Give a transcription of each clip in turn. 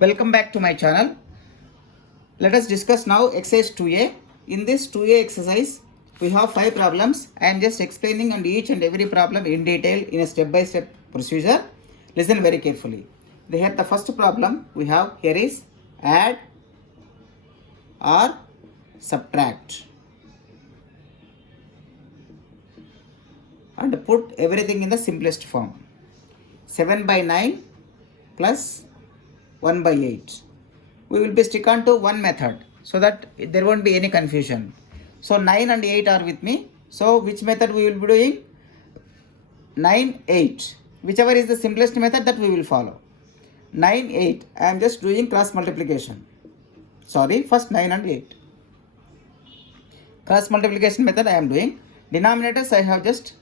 Welcome back to my channel. Let us discuss now exercise 2a. In this 2a exercise, we have 5 problems. I am just explaining on each and every problem in detail in a step-by-step procedure. Listen very carefully. Here the first problem we have here is add or subtract. And put everything in the simplest form. 7 by 9 plus 1 by 8. We will be stick on to one method so that there won't be any confusion. So 9 and 8 are with me. So which method we will be doing? 9, 8. Whichever is the simplest method that we will follow. 9, 8. I am just doing cross multiplication. Sorry, first 9 and 8. Cross multiplication method I am doing. Denominators I have just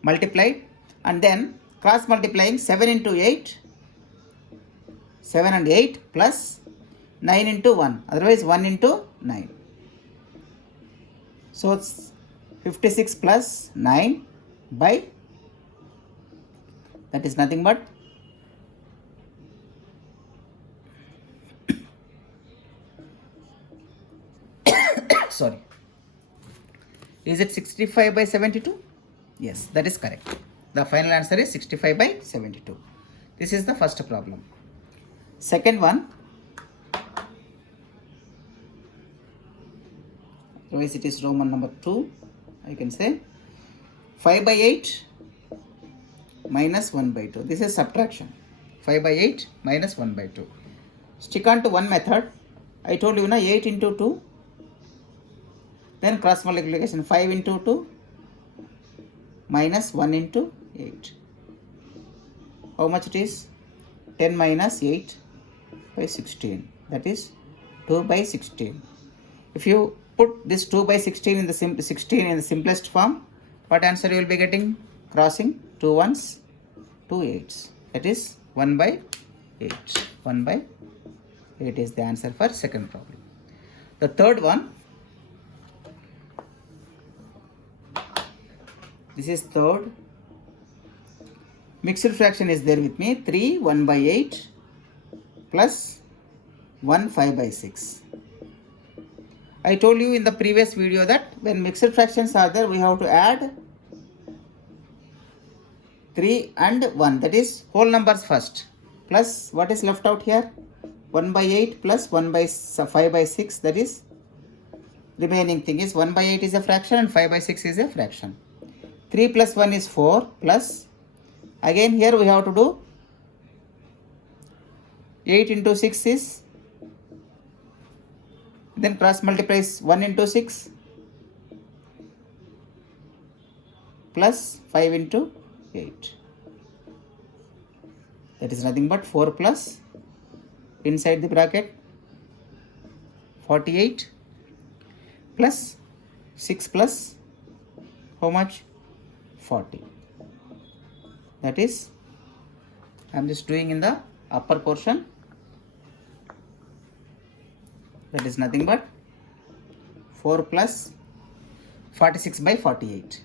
multiplied and then cross multiplying 7 into 8. 7 and 8 plus 9 into 1, otherwise 1 into 9. So it's 56 plus 9 by, that is nothing but sorry, is it 65 by 72? Yes, that is correct. The final answer is 65 by 72. This is the first problem. Second one, otherwise it is Roman number 2, I can say 5 by 8 minus 1 by 2. This is subtraction. 5 by 8 minus 1 by 2. Stick on to one method. I told you, 8 into 2. Then cross multiplication 5 into 2 minus 1 into 8. How much it is? 10 minus 8 by 16. That is 2 by 16. If you put this 2 by 16 in the 16 in the simplest form, what answer you will be getting? Crossing 2 ones, 2 8s. That is 1 by 8. 1 by 8 is the answer for second problem. The third one, this is third. Mixed fraction is there with me. 3 1 by 8 plus 1 5 by 6. I told you in the previous video that when mixed fractions are there, we have to add 3 and 1. That is whole numbers first. Plus what is left out here? 1 by 8 plus 1 by 5 by 6. That is remaining thing is 1 by 8 is a fraction and 5 by 6 is a fraction. 3 plus 1 is 4 plus, again here we have to do 8 into 6 is, then cross multiplies 1 into 6 plus 5 into 8. That is nothing but 4 plus inside the bracket 48 plus 6 plus how much? 40. That is, I am just doing in the upper portion. That is nothing but 4 plus 46 by 48.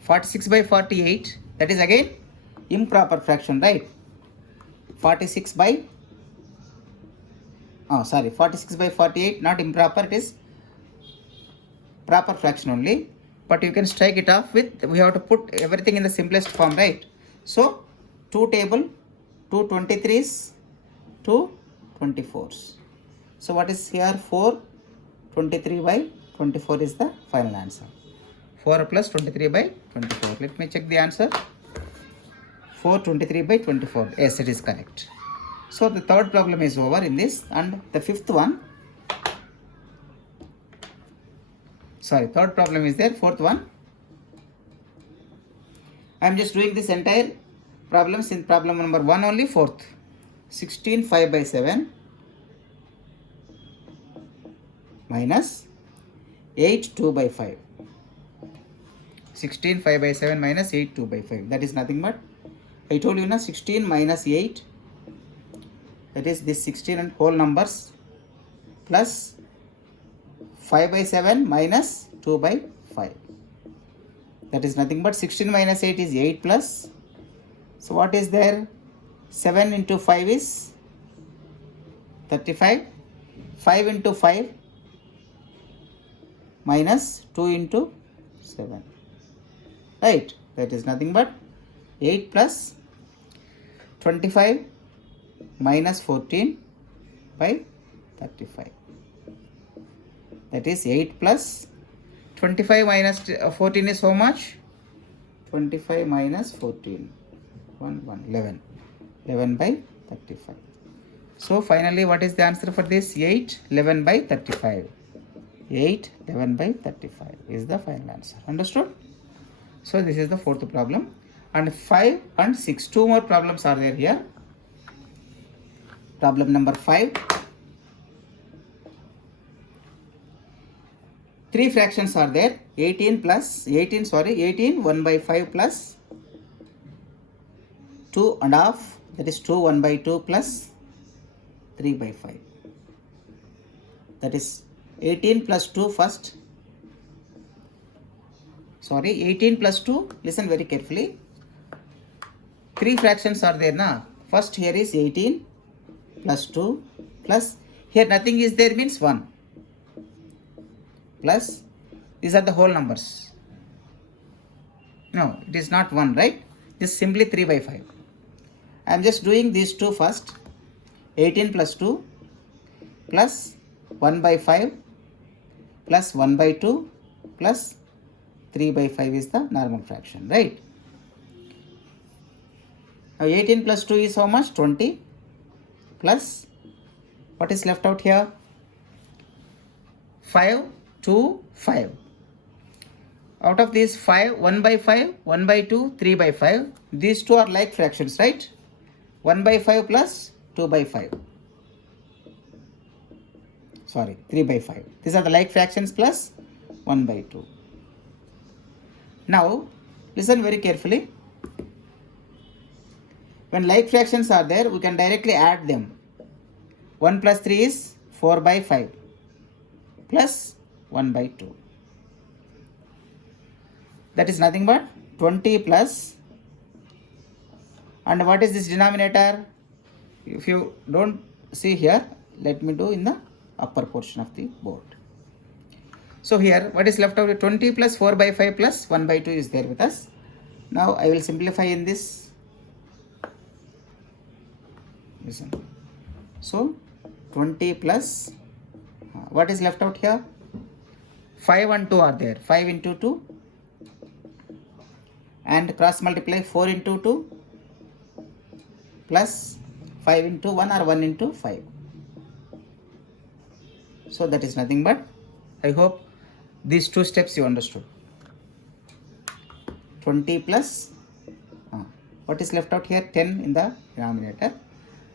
46 by 48, that is again improper fraction, right? 46 by 46 by 48, not improper, it is proper fraction only. But you can strike it off with, we have to put everything in the simplest form, right? So 2 table, 2 23s, 2 24s. So what is here? 4 23 by 24 is the final answer. 4 plus 23 by 24. Let me check the answer. 4 23 by 24. Yes, it is correct. So the third problem is over in this, and the fifth one, third problem is there. Fourth one, I am just doing this entire problems in problem number 1 only. Fourth, 16 5 by 7 minus 8 2 by 5. 16 5 by 7 minus 8 2 by 5. That is nothing but, I told you 16 minus 8. That is this 16 and whole numbers plus 5 by 7 minus 2 by 5. That is nothing but 16 minus 8 is 8 plus. So what is there? 7 into 5 is 35. 5 into 5 minus 2 into 7. Right? That is nothing but 8 plus 25 minus 14 by 35. That is 8 plus 25 minus 14 is how much? 25 minus 14. 11. 11 by 35. So finally what is the answer for this? 8, 11 by 35. 8, 11 by 35 is the final answer. Understood? So this is the fourth problem. And 5 and 6. Two more problems are there here. Problem number 5. Three fractions are there. 18 1 by 5 plus 2 and half. That is 2 1 by 2 plus 3 by 5. That is 18 plus 2 first. 18 plus 2. Listen very carefully. Three fractions are there now. First here is 18 plus 2 plus here nothing is there means 1 plus these are the whole numbers. No, it is not 1, right? This is simply 3 by 5. I am just doing these two first. 18 plus 2 plus 1 by 5 plus 1 by 2 plus 3 by 5 is the normal fraction, right? Now 18 plus 2 is how much? 20 plus what is left out here? 5, 2, 5. Out of these 5, 1 by 5, 1 by 2, 3 by 5. These two are like fractions, right? 1 by 5 plus 2 by 5. 3 by 5. These are the like fractions plus 1 by 2. Now, listen very carefully. When like fractions are there, we can directly add them. 1 plus 3 is 4 by 5 plus 1 by 2. That is nothing but 20 plus, and what is this denominator? If you don't see here, let me do in the upper portion of the board. So here what is left out? 20 plus 4 by 5 plus 1 by 2 is there with us. Now I will simplify in this. Listen. So 20 plus what is left out here? 5 and 2 are there. 5 into 2 and cross multiply 4 into 2 plus 5 into 1 or 1 into 5. So that is nothing but, I hope these two steps you understood. 20 plus what is left out here? 10 in the denominator.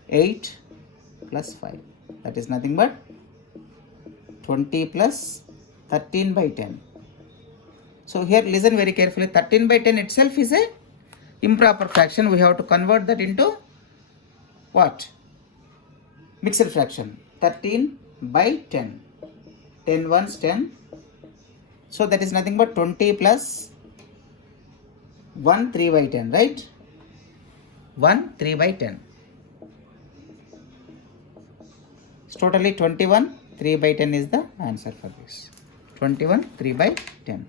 8 plus 5. That is nothing but 20 plus 13 by 10. So here listen very carefully. 13 by 10 itself is a improper fraction. We have to convert that into what? Mixed fraction. 13 by 10. 10 ones 10. So that is nothing but 20 plus 1 3 by 10, right? 1 3 by 10. It's totally 21 3 by 10 is the answer for this. 21 3 by 10.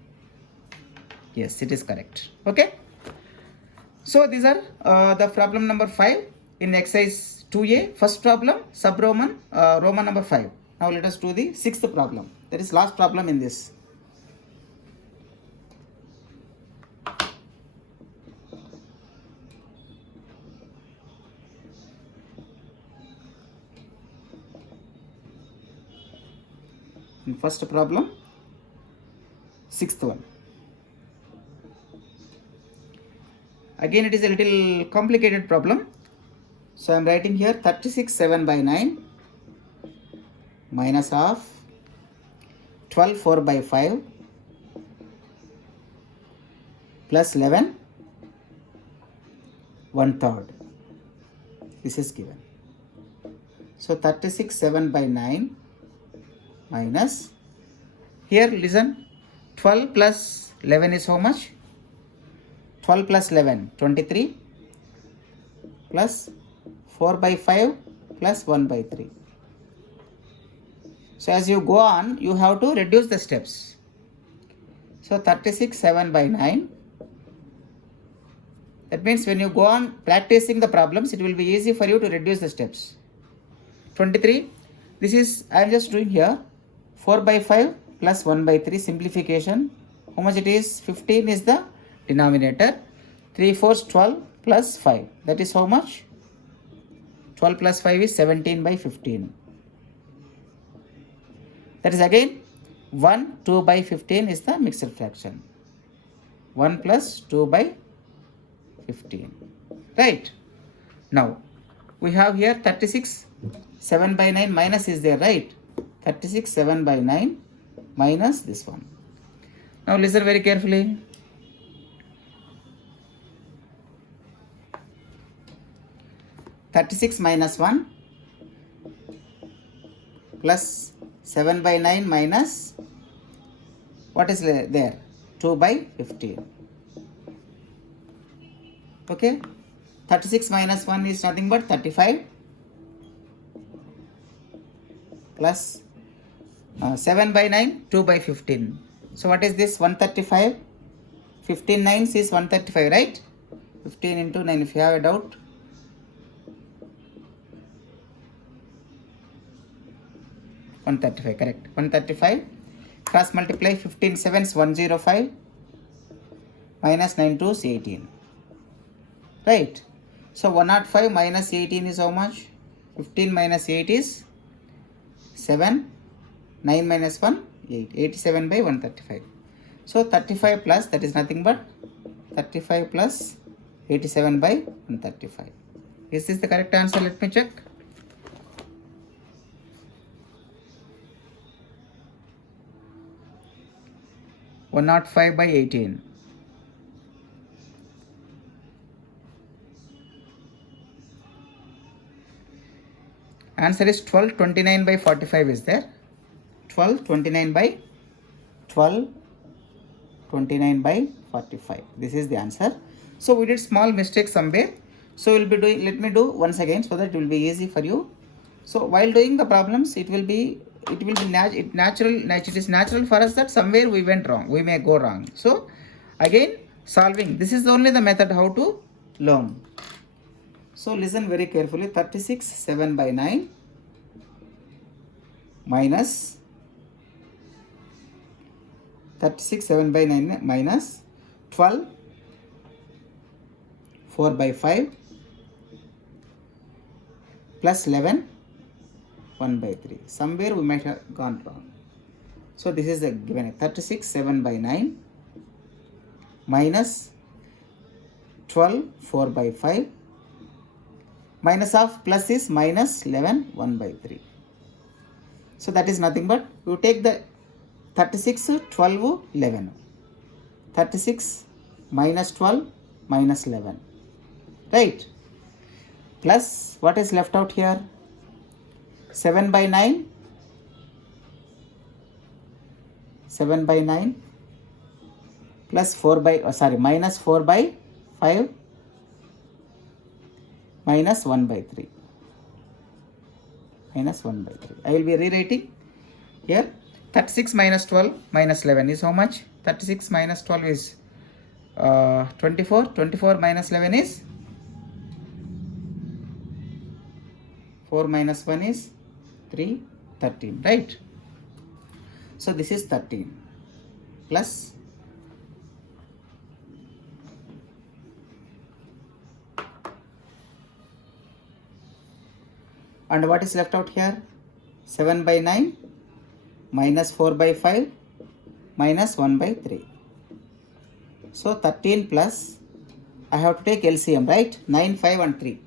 Yes, it is correct. Okay. So these are the problem number 5 in exercise 2A. First problem, sub-Roman, Roman number 5. Now let us do the sixth problem. That is last problem in this. In first problem, sixth one. Again, it is a little complicated problem. So I am writing here 36 7 by 9 minus half 12 4 by 5 plus 11 1/3. This is given. So 36 7 by 9 minus, here listen, 12 plus 11 is how much? 12 plus 11, 23 plus 4 by 5 plus 1 by 3. So as you go on, you have to reduce the steps. So 36 7 by 9. That means when you go on practicing the problems, it will be easy for you to reduce the steps. 23. This is, I am just doing here, 4 by 5 plus 1 by 3 simplification. How much it is? 15 is the denominator. 3 4s 12 plus 5. That is how much? 12 plus 5 is 17 by 15. That is again 1, 2 by 15 is the mixed fraction. 1 plus 2 by 15. Right. Now, we have here 36, 7 by 9 minus is there, right? 36, 7 by 9 minus this one. Now, listen very carefully. (36 minus 1) plus 7 by 9 minus what is there? 2 by 15. Okay, 36 minus 1 is nothing but 35 plus 7 by 9, 2 by 15. So what is this? 135. 15 9s is 135, right? 15 into 9, if you have a doubt. (135), correct. 135. Cross multiply 15 7s 105 minus 9 2s 18. Right. So 105 minus 18 is how much? 15 minus 8 is 7. 9 minus 1, 8. 87 by 135. So 35 plus, that is nothing but 35 plus 87 by 135. Is this the correct answer? Let me check. (105 by 18). Answer is 12 29 by 45 is there. 12 29 by 12 29 by 45. This is the answer. So we did small mistake somewhere. So we'll be doing, let me do once again so that it will be easy for you. So while doing the problems, it is natural for us that somewhere we went wrong. We may go wrong. So again solving. This is only the method how to learn. So listen very carefully. 36 7 by 9 minus 36 7 by 9 minus 12 4 by 5 plus 11 1 by 3. Somewhere we might have gone wrong. So this is the given. 36 7 by 9 minus 12 4 by 5. Minus of plus is minus 11 1 by 3. So that is nothing but you take the 36 12 11. 36 minus 12 minus 11. Right. Plus what is left out here? 7 by 9. 7 by 9 plus 4 by minus 4 by 5 minus 1 by 3. Minus 1 by 3. I will be rewriting here. 36 minus 12 minus 11 is how much? 36 minus 12 is 24. 24 minus 11 is 4 minus 1 is 3, 13, right? So this is 13 plus and what is left out here? 7 by 9 minus 4 by 5 minus 1 by 3. So 13 plus, I have to take LCM, right? 9, 5 and 3.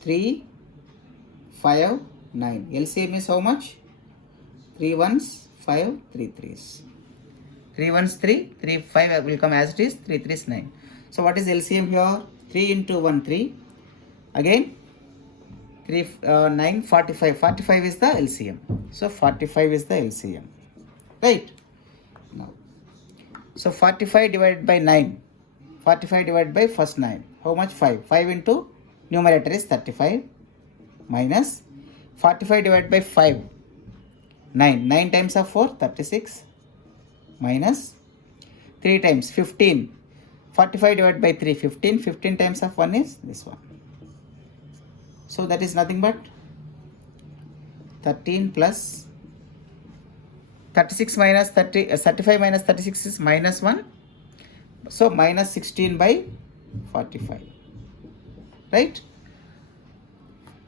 3, 5, 9. LCM is how much? 3 1s, 5, 3 3s. 3 1s 3, 3 5 will come as it is, 3 3s 9. So what is LCM here? 3 into 1 3. Again 3 9 45. 45 is the LCM. So 45 is the LCM. Right? Now, so 45 divided by 9. 45 divided by first 9. How much? 5. 5 into numerator is 35. minus 45 divided by 5, 9. 9 times of 4, 36, minus 3 times 15. 45 divided by 3, 15. 15 times of 1 is this one. So that is nothing but 13 plus 36 minus 35 minus 36 is minus 1. So minus 16 by 45. Right?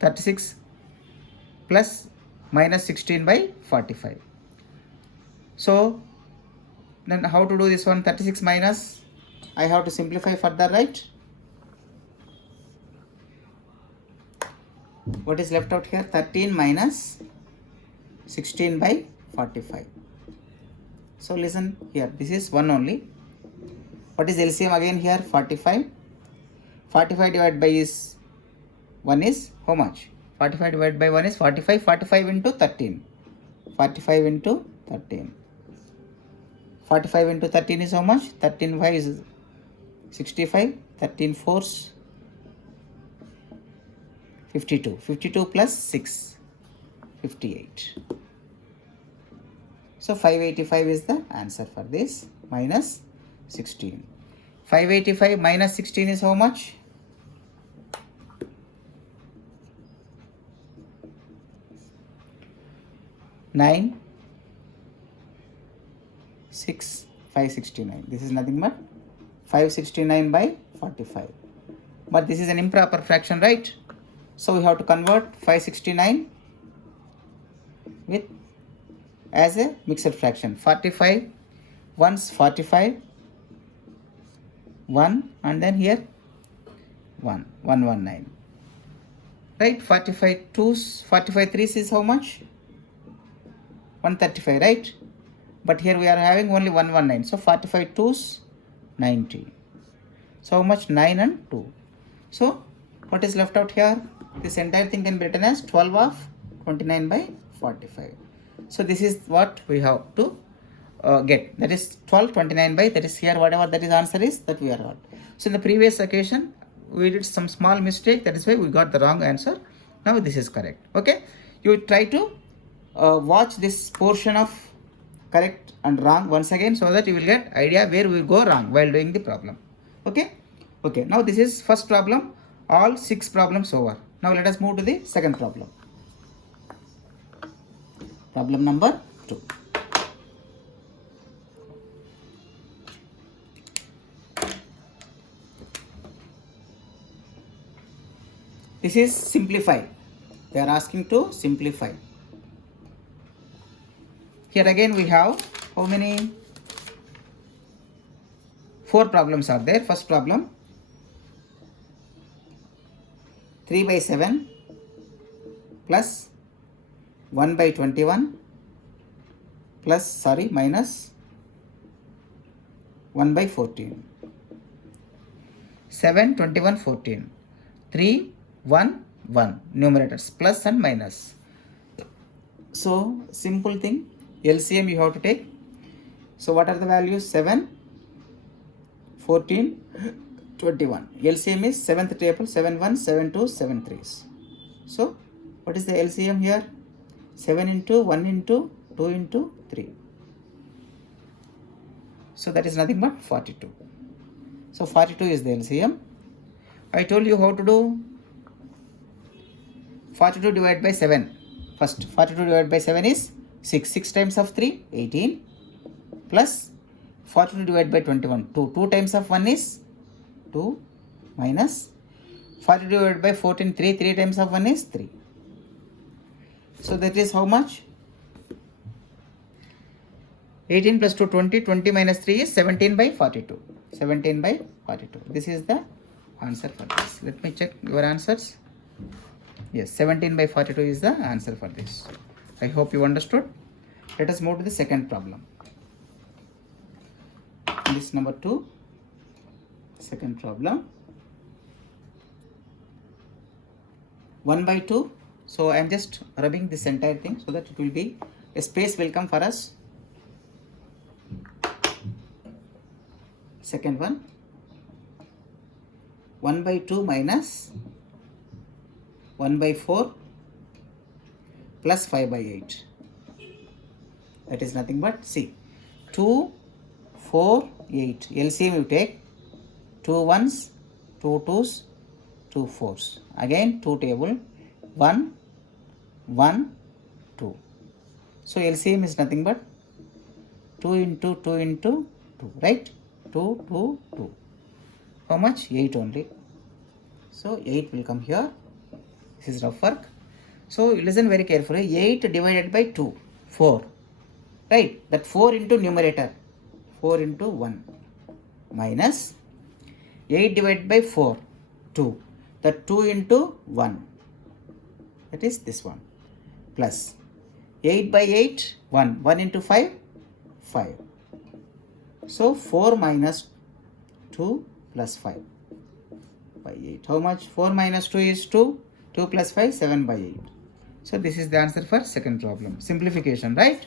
36 plus minus 16 by 45. So then how to do this one? 36 minus, I have to simplify further, right? What is left out here? 13 minus 16 by 45. So listen here, this is 1 only. What is LCM again here? 45. 45 divided by is 1 is how much? 45 divided by 1 is 45. 45 into 13. 45 into 13. 45 into 13 is how much? 13 5 is 65. 13 4s 52. 52 plus 6, 58. So 585 is the answer for this, minus 16. 585 minus 16 is how much? 9, 6, 569. This is nothing but 569 by 45. But this is an improper fraction, right? So we have to convert 569 with as a mixed fraction. 45, 1's 45, 1, and then here 1, 119. Right? 45 2's, 45 3's is how much? 135, right? But here we are having only 119. So 45 2's 90. So how much? 9 and 2. So what is left out here? This entire thing can be written as 12 of 29 by 45. So this is what we have to get. That is 12 29 by, that is here whatever that is answer is, that we are got. So in the previous occasion we did some small mistake, that is why we got the wrong answer. Now this is correct. Okay, you try to watch this portion of correct and wrong once again, so that you will get idea where we will go wrong while doing the problem. Okay, now this is first problem, all 6 problems over. Now let us move to the second problem. Problem number 2. This is simplify. They are asking to simplify. Here again we have how many? 4 problems are there. First problem, 3 by 7 plus 1 by 21 plus minus 1 by 14. 7, 21, 14. 3, 1, 1. Numerators plus and minus. So simple thing, LCM you have to take. So what are the values? 7, 14, 21. LCM is 7th table, 7 1, 7 2, 7 3s. So what is the LCM here? 7 into 1 into 2 into 3. So that is nothing but 42. So 42 is the LCM. I told you how to do 42 divided by 7. First 42 divided by 7 is 6. 6 times of 3, 18, plus 42 divided by 21, 2. 2 times of 1 is 2, minus 42 divided by 14, 3. 3 times of 1 is 3. So that is how much? 18 plus 2, 20. 20 minus 3 is 17 by 42. 17 by 42. This is the answer for this. Let me check your answers. Yes, 17 by 42 is the answer for this. I hope you understood. Let us move to the second problem. This number 2. Second problem. 1 by 2. So I am just rubbing this entire thing so that it will be, a space will come for us. Second one, 1 by 2 minus 1 by 4 plus 5 by 8. That is nothing but, see, 2, 4, 8. LCM you take 2 ones, 2 twos, 2 fours. Again 2 table, 1, 1, 2. So LCM is nothing but 2 into 2 into 2, right? 2, 2, 2. How much? 8 only. So 8 will come here. This is rough work. So listen very carefully. 8 divided by 2, 4. Right? That 4 into numerator. 4 into 1. Minus 8 divided by 4, 2. That 2 into 1. That is this one. Plus 8 by 8, 1. 1 into 5, 5. So 4 minus 2 plus 5 by 8. How much? 4 minus 2 is 2. 2 plus 5, 7 by 8. So this is the answer for second problem. Simplification, right?